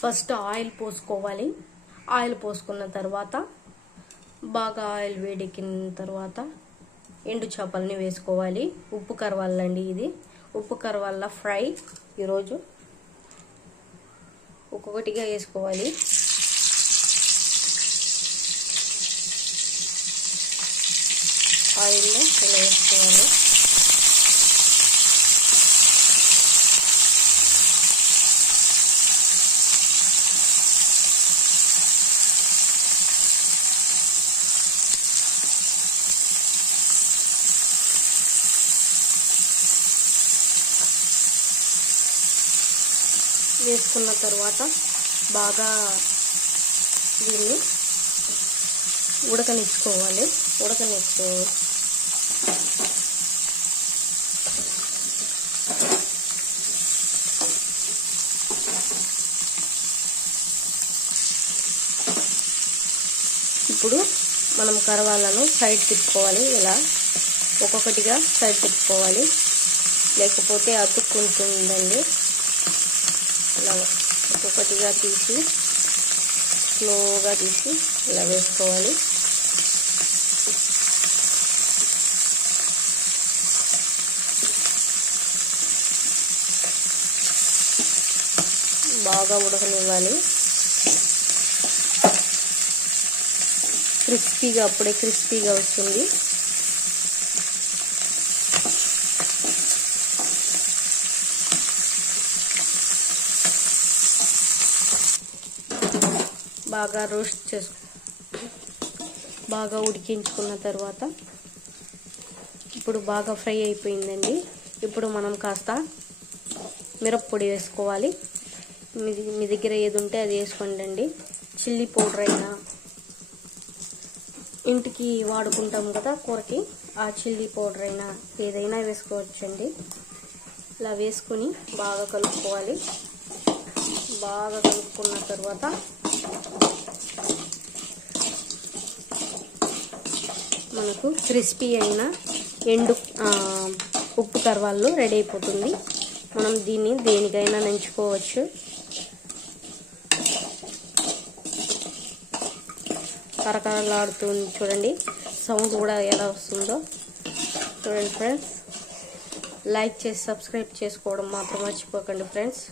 First oil పోసుకోవాలి. Oil పోసుకున్న తర్వాత బాగా ఆయిల్ వేడెక్కిన తర్వాత ఎండు చేపల్ని వేసుకోవాలి. ఉప్పు కరవాలండి. ఇది ఉప్పు కరవాల ఫ్రై. ఈరోజు ఒక్కొక్కటిగా వేసుకోవాలి. ఆయిల్లో ఇలా వేసుకోవాలి. వేసుకున్న తర్వాత బాగా దీన్ని ఉడకనిచ్చుకోవాలి. ఇప్పుడు మనం కరవాలను సైడ్ తిప్పుకోవాలి. ఇలా ఒక్కొక్కటిగా సైడ్ తిప్పుకోవాలి, లేకపోతే అతుక్కుంటుందండి. ఇలా ఒక్కొక్కటిగా తీసి స్లోగా తీసి ఇలా వేసుకోవాలి. బాగా ఉడకనివ్వాలి. క్రిస్పీగా, అప్పుడే క్రిస్పీగా వస్తుంది. బాగా రోస్ట్ బాగా ఉడికించుకున్న తర్వాత ఇప్పుడు బాగా ఫ్రై అయిపోయిందండి. ఇప్పుడు మనం కాస్త మిరప్పొడి వేసుకోవాలి. మీ దగ్గర ఏది ఉంటే అది వేసుకోండి. చిల్లీ పౌడర్ అయినా, ఇంటికి వాడుకుంటాం కదా కూరకి, ఆ చిల్లీ పౌడర్ అయినా ఏదైనా వేసుకోవచ్చండి. ఇలా వేసుకొని బాగా కలుపుకోవాలి. బాగా కలుపుకున్న తర్వాత మనకు క్రిస్పీ అయిన ఉప్పు కరవాళ్ళు రెడీ అయిపోతుంది. మనం దీన్ని దేనికైనా నంచుకోవచ్చు. కరకరలాడుతుంది చూడండి. సౌండ్ కూడా ఎలా వస్తుందో చూడండి ఫ్రెండ్స్. లైక్ చేసి సబ్స్క్రైబ్ చేసుకోవడం మాత్రం మర్చిపోకండి ఫ్రెండ్స్.